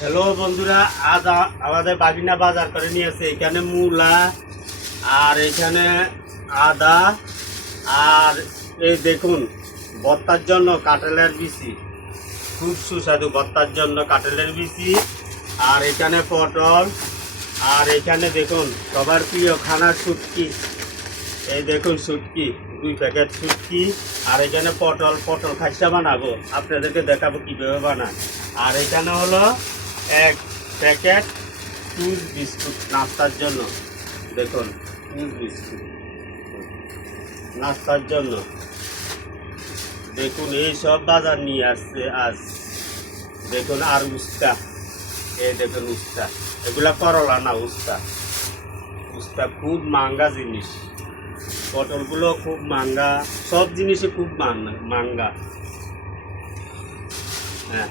Hello বন্ধুরা, আজ আমাদের বাগিনা বাজার করে নিয়েছে। এখানে মূলা আর এখানে আদা আর এই দেখুন ভর্তার জন্য কাঁঠালের বিচি, খুব সুস্বাদু ভর্তার জন্য কাঁঠালের বিচি। আর এখানে পটল, আর এখানে দেখুন সবার প্রিয় খানা শুটকি। এই দেখুন শুটকি, 2 প্যাকেট শুটকি। আর এখানে পটল খাইসা বানাবো, আপনাদেরকে দেখাবো কীভাবে বানায়। আর এখানে হলো 1 প্যাকেট টুস বিস্কুট নাস্তার জন্য। দেখুন টুস বিস্কুট নাস্তার জন্য। দেখুন এই সব বাজার নিয়ে আসছে আজ। দেখুন আর উস্তা, এই দেখুন উস্তা, এগুলা করলা না, উস্তা। উস্তা খুব মাঙ্গা জিনিস, পটলগুলো খুব মাঙ্গা, সব জিনিসই খুব মাঙ্গা। হ্যাঁ।